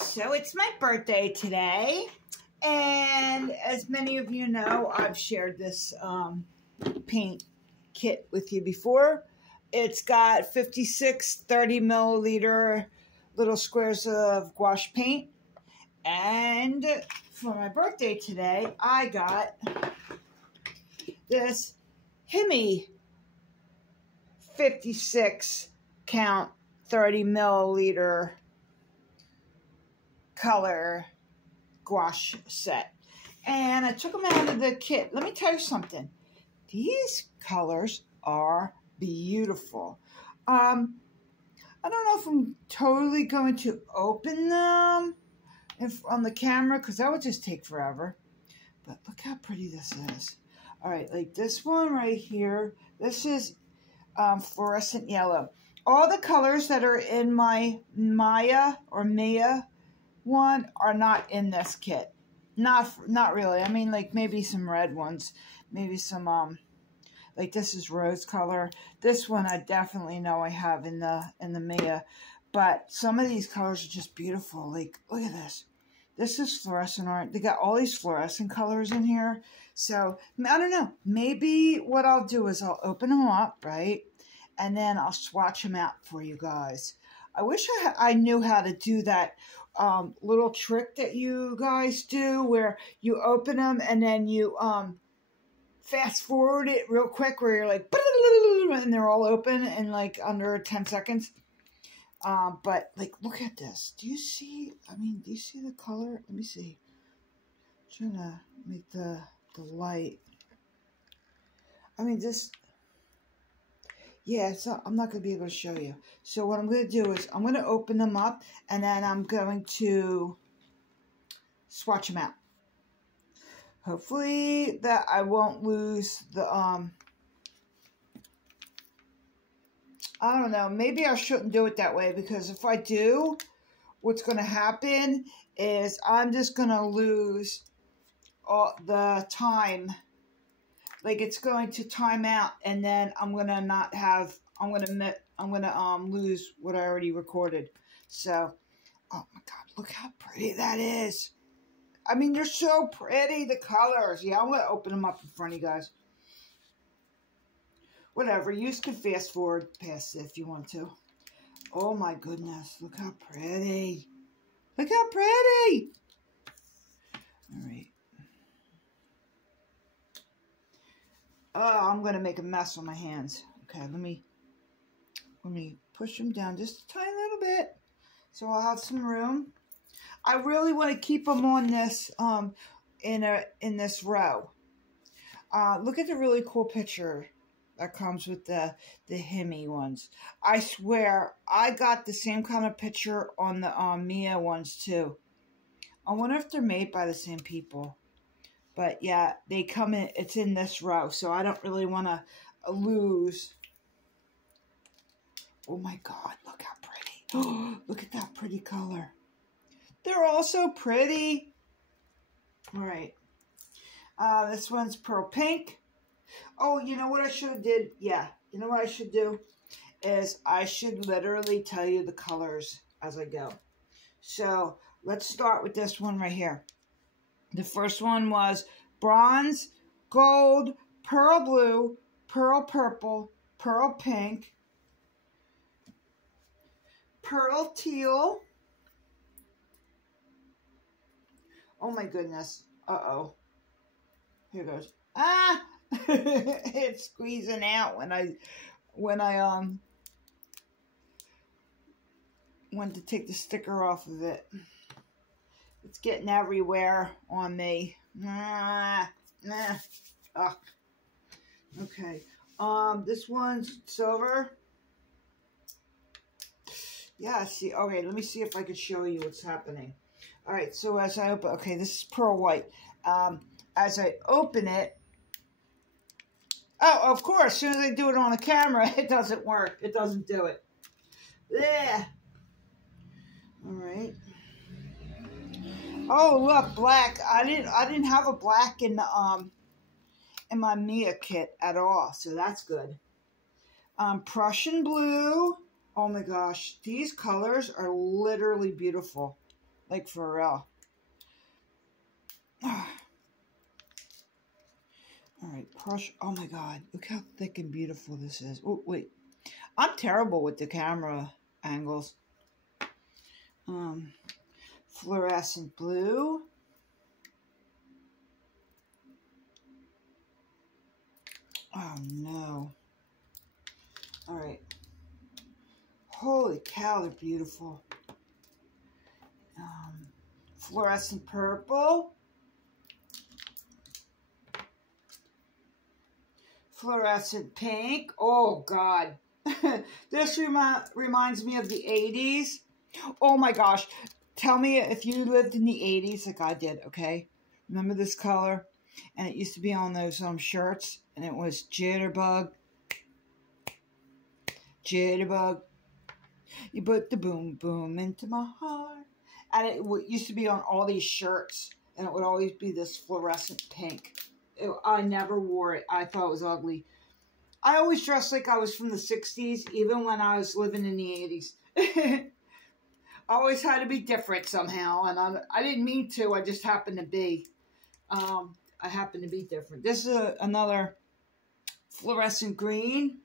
So it's my birthday today, and as many of you know, I've shared this paint kit with you before. It's got 56 30 milliliter little squares of gouache paint, and for my birthday today, I got this Hemi 56 count 30 milliliter color gouache set, and I took them out of the kit. Let me tell you something, these colors are beautiful. I don't know if I'm totally going to open them on the camera because that would just take forever, but look how pretty this is. All right, like this one right here, this is fluorescent yellow. All the colors that are in my Mia one are not in this kit. Not really. I mean, like maybe some red ones, maybe some like this is rose color. This one I definitely know I have in the Mia, but some of these colors are just beautiful. Like look at this. This is fluorescent orange. They got all these fluorescent colors in here. So I don't know. Maybe what I'll do is I'll open them up, right? And then I'll swatch them out for you guys. I wish I knew how to do that little trick that you guys do where you open them and then you fast forward it real quick where you're like, and they're all open in like under 10 seconds. But like, look at this. Do you see, do you see the color? Let me see. I'm trying to make the light. Yeah, so I'm not going to be able to show you. So what I'm going to do is I'm going to open them up and then I'm going to swatch them out. Hopefully that I won't lose the, I don't know, maybe I shouldn't do it that way because if I do, what's going to happen is I'm just going to lose all the time. Like it's going to time out, and then I'm gonna not have. I'm gonna lose what I already recorded. So, oh my God, look how pretty that is. I mean, they're so pretty. The colors. Yeah, I'm gonna open them up in front of you guys. Whatever. You can fast forward past it if you want to. Oh my goodness, look how pretty. Look how pretty. All right. Oh, I'm going to make a mess on my hands. Okay, let me push them down just a tiny little bit so I'll have some room. I really want to keep them on this in this row. Look at the really cool picture that comes with the Hemi ones. I swear I got the same kind of picture on the Mia ones too. I wonder if they're made by the same people. But yeah, they come in, it's in this row, so I don't really want to lose. Oh my God, look how pretty. Oh, look at that pretty color. They're all so pretty. All right. This one's pearl pink. Oh, you know what I should have did? Yeah, you know what I should do? Is I should literally tell you the colors as I go. So let's start with this one right here. The first one was bronze, gold, pearl blue, pearl purple, pearl pink, pearl teal. Oh my goodness. Uh-oh. Here goes. Ah! It's squeezing out when I went to take the sticker off of it. It's getting everywhere on me. Okay. This one's silver. Yeah, see. Okay, let me see if I could show you what's happening. All right, so as I open, okay, this is pearl white. As I open it, oh, of course, as soon as I do it on the camera, it doesn't work. It doesn't do it. Yeah. All right. Oh, look, black. I didn't have a black in the in my Mia kit at all, so that's good. Prussian blue. Oh my gosh, these colors are literally beautiful. Like for real. All right, brush. Oh my God, look how thick and beautiful this is. Oh, wait. I'm terrible with the camera angles. Fluorescent blue. Oh no. All right. Holy cow, they're beautiful. Fluorescent purple. Fluorescent pink. Oh God. This reminds me of the 80s. Oh my gosh. Tell me if you lived in the 80s like I did, okay? Remember this color? And it used to be on those shirts, and it was Jitterbug. Jitterbug. You put the boom boom into my heart. And it used to be on all these shirts, and it would always be this fluorescent pink. I never wore it. I thought it was ugly. I always dressed like I was from the 60s, even when I was living in the 80s. I always had to be different somehow, and I didn't mean to. I just happened to be. I happened to be different. This is another fluorescent green.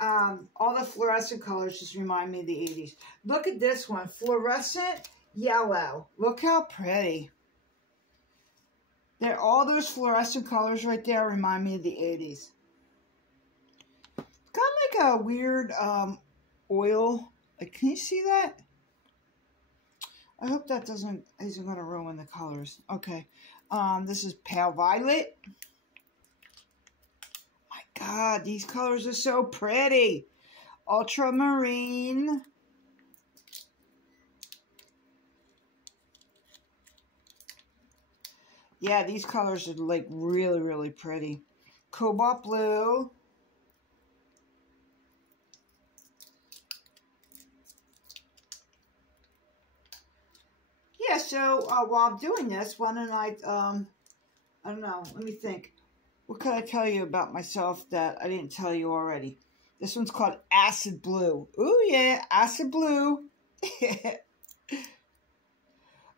All the fluorescent colors just remind me of the 80s. Look at this one, fluorescent yellow. Look how pretty. All those fluorescent colors right there remind me of the 80s. Got like a weird oil. Like, can you see that? I hope that isn't going to ruin the colors. Okay. This is pale violet. My God, these colors are so pretty. Ultramarine. Yeah, these colors are like really, really pretty. Cobalt blue. Yeah, so while I'm doing this, why don't I don't know, let me think. What could I tell you about myself that I didn't tell you already? This one's called Acid Blue. Ooh, yeah, Acid Blue.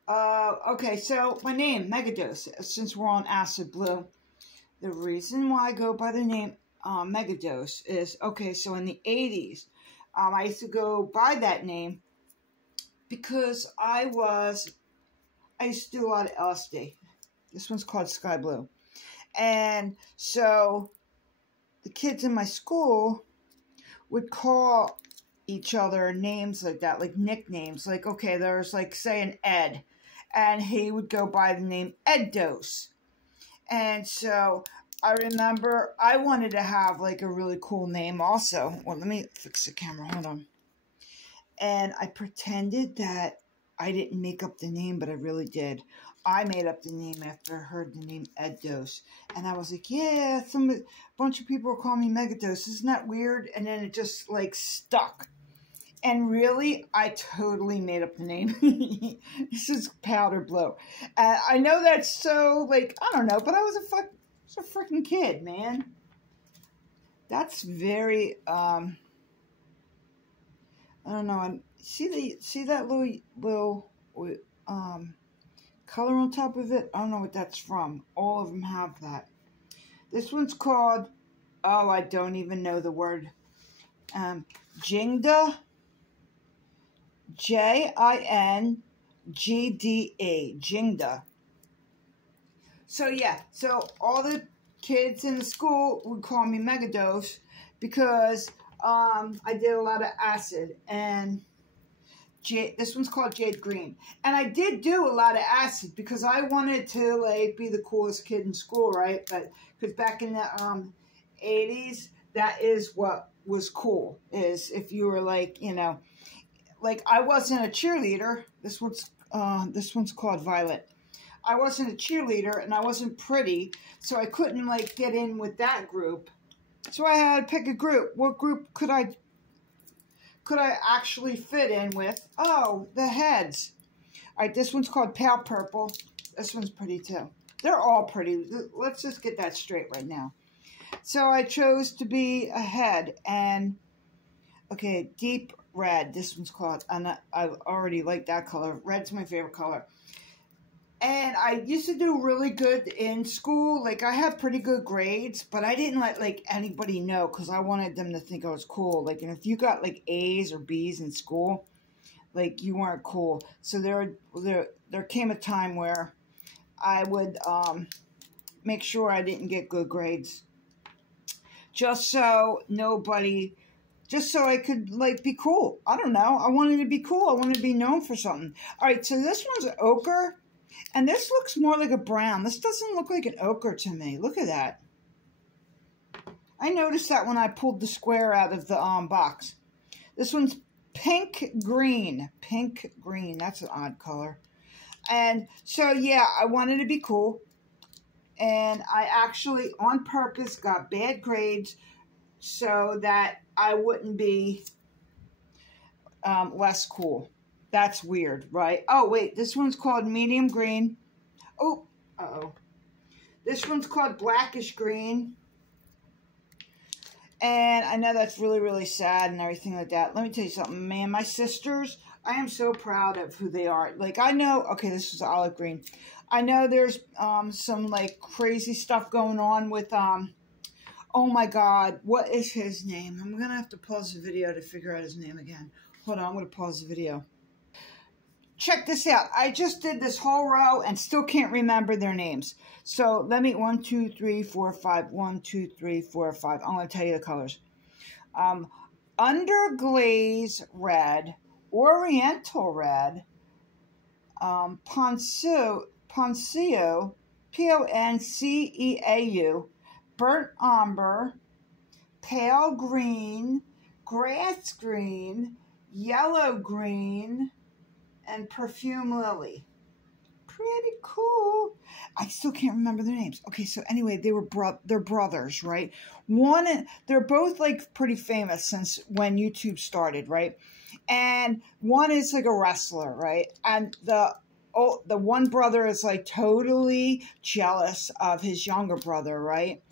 Okay, so my name, Megadose, since we're on Acid Blue. The reason why I go by the name Megadose is, okay, so in the 80s, I used to go by that name because I used to do a lot of LSD. This one's called Sky Blue. And so the kids in my school would call each other names like that, like nicknames. Like, okay, there's like, say, an Ed. And he would go by the name Ed Dose. And so I remember I wanted to have like a really cool name also. Well, let me fix the camera. Hold on. And I pretended that I didn't make up the name, but I really did. I made up the name after I heard the name Ed Dose. And I was like, yeah, a bunch of people are calling me Megadose. Isn't that weird? And then it just like stuck. And really, I totally made up the name. This is Powder Blue. I know that's so, like, I don't know, but I was a freaking kid, man. That's very, I don't know. See that little color on top of it? I don't know what that's from. All of them have that. This one's called, oh, I don't even know the word. Jingda. Jingde. Jingda. So yeah, so all the kids in the school would call me Megadose because I did a lot of acid, and this one's called Jade Green. And I did do a lot of acid because I wanted to like be the coolest kid in school, right? But because back in the 80s, that is what was cool, is if you were like, you know, like I wasn't a cheerleader. This one's called Violet. I wasn't a cheerleader and I wasn't pretty, so I couldn't like get in with that group. So I had to pick a group. What group could I actually fit in with? Oh, the heads. All right, this one's called Pale Purple. This one's pretty too. They're all pretty. Let's just get that straight right now. So I chose to be a head, and okay, Deep red. This one's called, and I already like that color. Red's my favorite color. And I used to do really good in school. Like, I had pretty good grades, but I didn't let, like, anybody know because I wanted them to think I was cool. Like, and if you got, like, A's or B's in school, like, you weren't cool. So there came a time where I would make sure I didn't get good grades. Just so I could, like, be cool. I don't know. I wanted to be cool. I wanted to be known for something. All right, so this one's ochre. And this looks more like a brown. This doesn't look like an ochre to me. Look at that. I noticed that when I pulled the square out of the box. This one's pink green. Pink green. That's an odd color. And so, yeah, I wanted to be cool. And I actually, on purpose, got bad grades so that I wouldn't be less cool. That's weird, right? Oh, wait. This one's called medium green. Oh, uh-oh. This one's called blackish green. And I know that's really, really sad and everything like that. Let me tell you something, man. My sisters, I am so proud of who they are. Like, I know, okay, this is olive green. I know there's some, like, crazy stuff going on with, oh, my God. What is his name? I'm going to have to pause the video to figure out his name again. Hold on, I'm going to pause the video. Check this out. I just did this whole row and still can't remember their names. So let me, 1, 2, 3, 4, 5. 1, 2, 3, 4, 5. I'm going to tell you the colors. Underglaze red, oriental red, Ponceau, Ponceau, burnt umber, pale green, grass green, yellow green, and perfume lily. Pretty cool. I still can't remember their names. Okay, so anyway, they're brothers, right? They're both like pretty famous since when YouTube started, right? And one is like a wrestler, right? And the one brother is like totally jealous of his younger brother, right?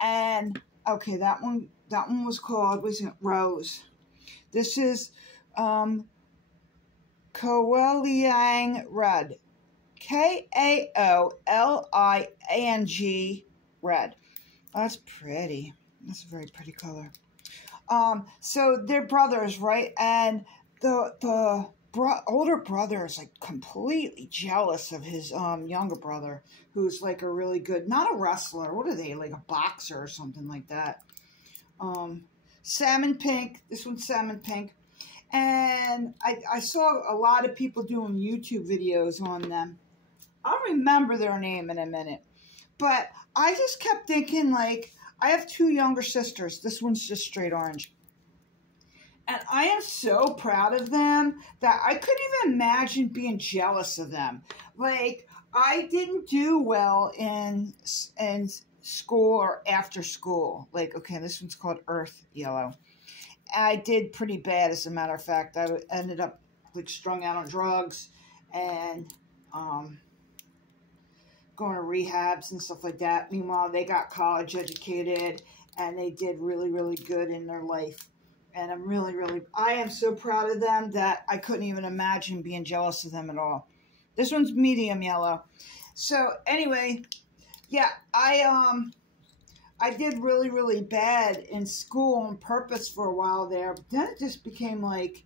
And okay, that one was called, was it Rose? This is Kaoliang red. Kaoliang red. Oh, that's pretty. That's a very pretty color. So they're brothers, right? And the older brother is like completely jealous of his younger brother, who's like a really good, not a wrestler. What are they, like a boxer or something like that? Salmon pink. This one's salmon pink. And I saw a lot of people doing YouTube videos on them. I'll remember their name in a minute. But I just kept thinking, like, I have 2 younger sisters. This one's just straight orange. And I am so proud of them that I couldn't even imagine being jealous of them. Like, I didn't do well in school or after school. Like, okay, this one's called Earth Yellow. I did pretty bad, as a matter of fact. I ended up like strung out on drugs and going to rehabs and stuff like that. Meanwhile, they got college educated and they did really, really good in their life. And I am so proud of them that I couldn't even imagine being jealous of them at all. This one's medium yellow. So anyway, yeah, I did really, really bad in school on purpose for a while there. But then it just became like,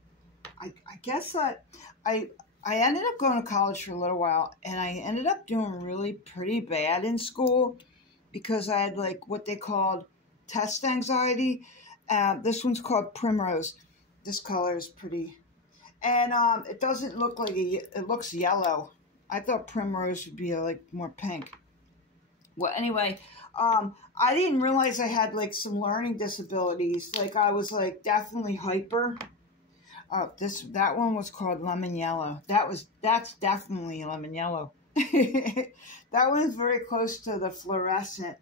I guess that I ended up going to college for a little while. And I ended up doing really pretty bad in school because I had like what they called test anxiety. This one's called Primrose. This color is pretty. And it doesn't look like it looks yellow. I thought Primrose would be like more pink. Well, anyway, I didn't realize I had like some learning disabilities. Like I was like definitely hyper. That one was called lemon yellow. That's definitely lemon yellow. That one's very close to the fluorescent.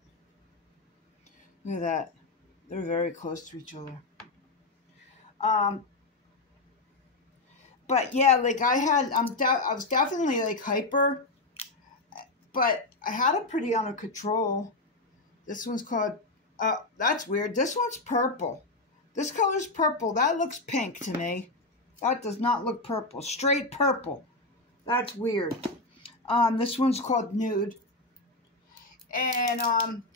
Look at that. They're very close to each other. But yeah, like I was definitely like hyper, but I had it pretty under control. This one's called, that's weird. This one's purple. This color's purple. That looks pink to me. That does not look purple. Straight purple. That's weird. This one's called Nude. And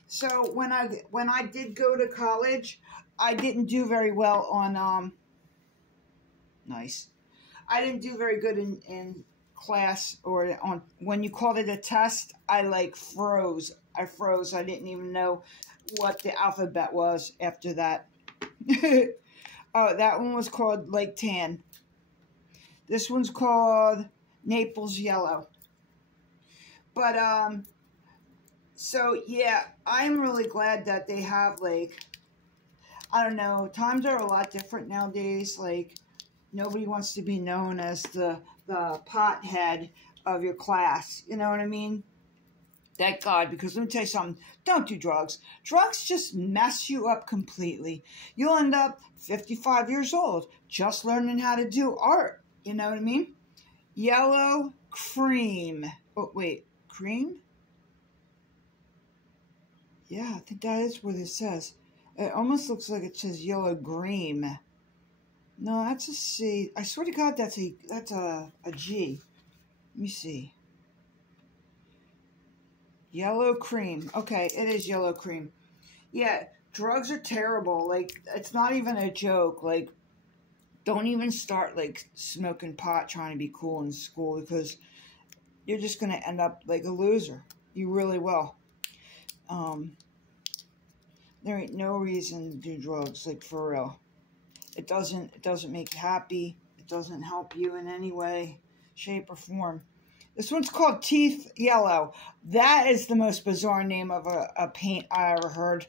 so when I did go to college, I didn't do very well on nice. I didn't do very good in class or on when you called it a test. I like froze. I froze. I didn't even know what the alphabet was after that. Oh, that one was called Lake Tan. This one's called Naples Yellow. But so yeah, I'm really glad that they have, like, I don't know, times are a lot different nowadays. Like, nobody wants to be known as the pothead of your class. You know what I mean? Thank God, because let me tell you something. Don't do drugs. Drugs just mess you up completely. You'll end up 55 years old just learning how to do art. You know what I mean? Yellow cream. Oh, wait. Cream? Yeah, I think that is what it says. It almost looks like it says yellow green. No, that's a C. I swear to God, that's a G. Let me see. Yellow cream. Okay, it is yellow cream. Yeah, drugs are terrible. Like, it's not even a joke. Like, don't even start, like, smoking pot trying to be cool in school, because you're just going to end up like a loser. You really will. There ain't no reason to do drugs, like, for real. It doesn't make you happy. It doesn't help you in any way, shape, or form. This one's called Teeth Yellow. That is the most bizarre name of a paint I ever heard.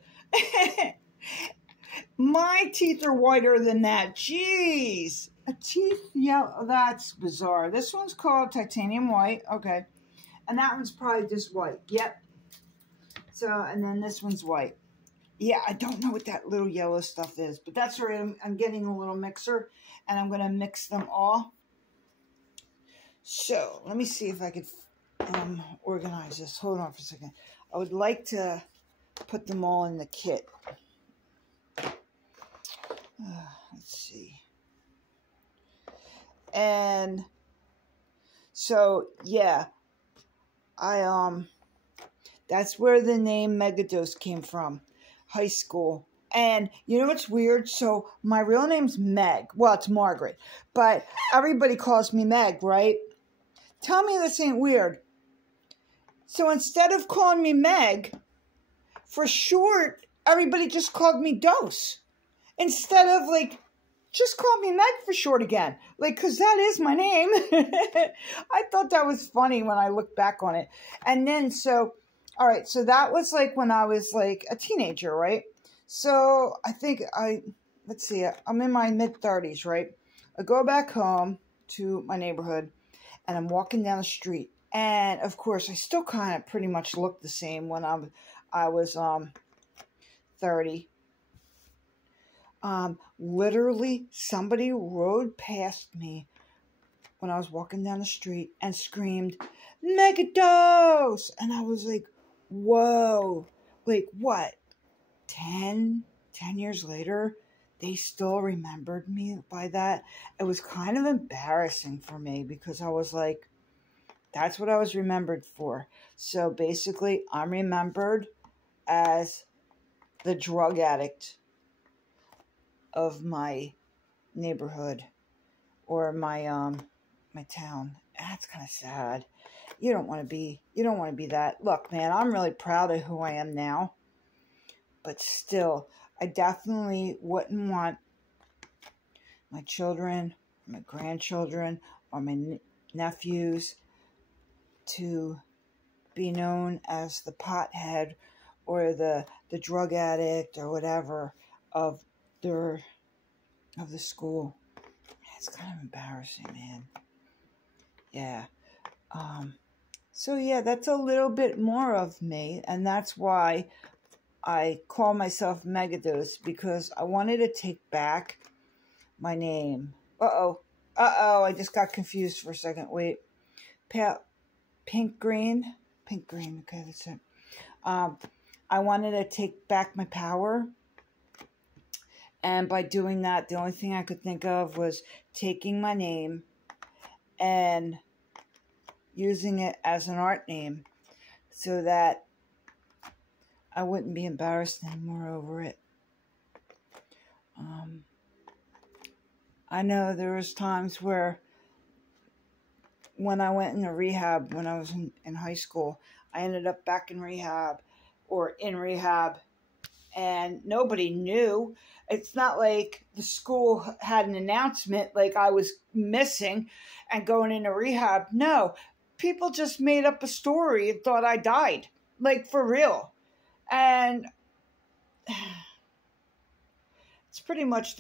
My teeth are whiter than that. Jeez. A teeth yellow. That's bizarre. This one's called Titanium White. Okay. And that one's probably just white. Yep. So, and then this one's white. Yeah, I don't know what that little yellow stuff is, but that's all right. I'm getting a little mixer, and I'm going to mix them all. So, let me see if I could organize this. Hold on for a second. I would like to put them all in the kit. Let's see. And so, yeah, that's where the name Megadose came from, high school. And you know what's weird? So my real name's Meg. Well, it's Margaret, but everybody calls me Meg, right? Tell me this ain't weird. So instead of calling me Meg, for short, everybody just called me Dose. Instead of, like, just call me Meg for short again. Like, because that is my name. I thought that was funny when I look back on it. And then, so, all right, so that was, like, when I was, like, a teenager, right? So I think let's see, I'm in my mid-30s, right? I go back home to my neighborhood, and I'm walking down the street. And, of course, I still kind of pretty much look the same when I was 30. Literally, somebody rode past me when I was walking down the street and screamed, Megadose! And I was like, whoa. Like, what? 10 years later, they still remembered me by that. It was kind of embarrassing for me, because I was like, that's what I was remembered for. So basically, I'm remembered as the drug addict of my neighborhood, or my my town. That's kind of sad. You don't want to be that. Look, man, I'm really proud of who I am now, but still, I definitely wouldn't want my children, or my grandchildren, or my nephews to be known as the pothead or the drug addict or whatever of the school. It's kind of embarrassing, man. Yeah. So yeah, that's a little bit more of me, and that's why I call myself Megadose, because I wanted to take back my name. I just got confused for a second. Wait. Pink green. Okay, that's it. I wanted to take back my power, And by doing that, the only thing I could think of was taking my name and using it as an art name so that I wouldn't be embarrassed anymore over it. I know there was times where when I went into rehab when I was in high school, I ended up back in rehab or in rehab, and nobody knew. It's not like the school had an announcement like I was missing and going into rehab. No, people just made up a story and thought I died, like for real. And it's pretty much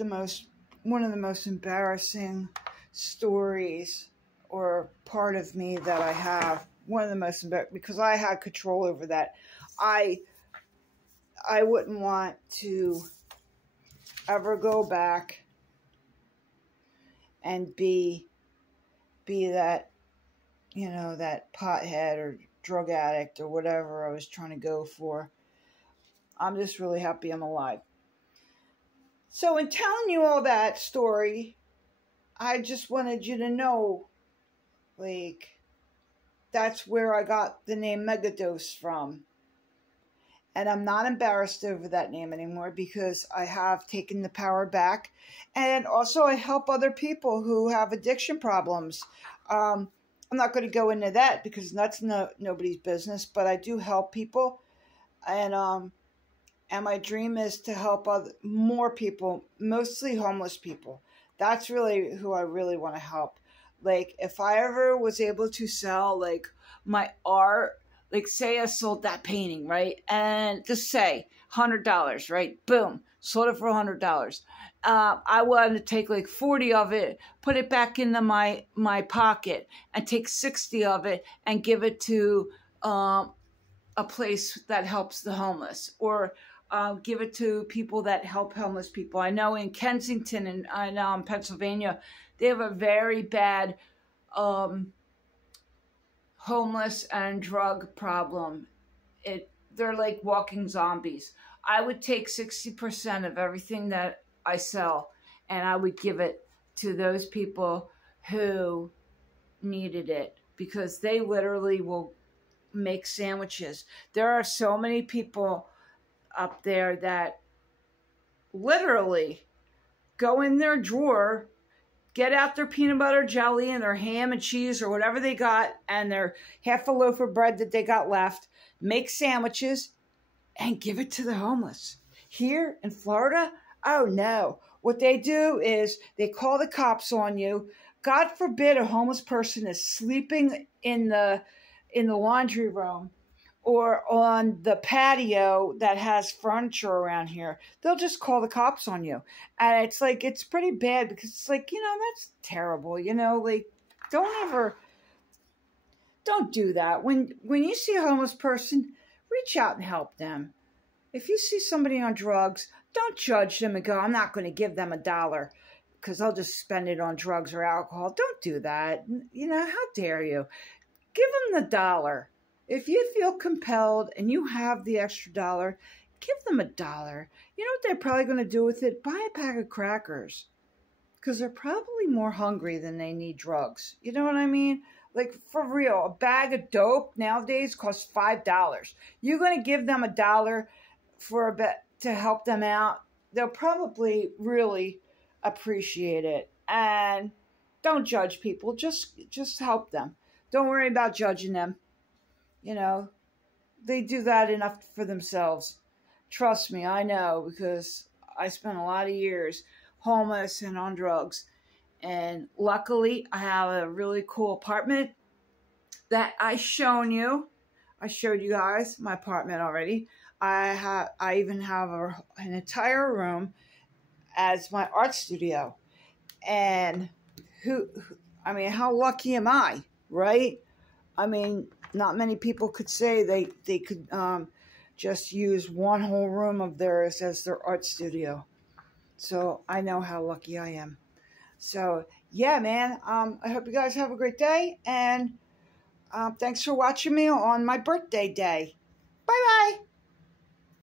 one of the most embarrassing stories or part of me that I have. One of the most embarrassing, because I had control over that. I wouldn't want to ever go back and be that, that pothead or drug addict or whatever I was trying to go for. I'm just really happy I'm alive. So in telling you all that story, I just wanted you to know, like, that's where I got the name Megadose from. And I'm not embarrassed over that name anymore because I have taken the power back. And also I help other people who have addiction problems. I'm not going to go into that because that's nobody's business, but I do help people. And my dream is to help more people, mostly homeless people. That's really who I really want to help. Like, if I ever was able to sell, like, my art, like, say I sold that painting, right? And just say $100, right? Boom, sold it for $100. I wanted to take like 40 of it, put it back into my pocket, and take 60 of it and give it to a place that helps the homeless, or give it to people that help homeless people. I know in Kensington and I know in Pennsylvania, they have a very bad homeless and drug problem. They're like walking zombies. I would take 60% of everything that I sell and I would give it to those people who needed it, because they literally will make sandwiches. There are so many people up there that literally go in their drawer, get out their peanut butter jelly and their ham and cheese or whatever they got, and their half a loaf of bread that they got left, make sandwiches, and give it to the homeless. Here in Florida, oh no. What they do is they call the cops on you. God forbid a homeless person is sleeping in the laundry room or on the patio that has furniture around here. They'll just call the cops on you. And it's like, it's pretty bad because it's like, that's terrible. Like, don't do that. When you see a homeless person, reach out and help them. If you see somebody on drugs, don't judge them and go, I'm not going to give them $1 because I'll just spend it on drugs or alcohol. Don't do that. How dare you? Give them the $1. If you feel compelled and you have the extra $1, give them $1. You know what they're probably going to do with it? Buy a pack of crackers, because they're probably more hungry than they need drugs. You know what I mean? Like, for real, a bag of dope nowadays costs $5. You're going to give them $1 for a bit to help them out. They'll probably really appreciate it. And don't judge people. Just help them. Don't worry about judging them. They do that enough for themselves. Trust me, I know, because I spent a lot of years homeless and on drugs. And luckily, I have a really cool apartment that I showed you guys my apartment already. I even have an entire room as my art studio. And how lucky am I, right? Not many people could say they could just use one whole room of theirs as their art studio. So I know how lucky I am. So yeah, man, I hope you guys have a great day, and thanks for watching me on my birthday day. Bye-bye.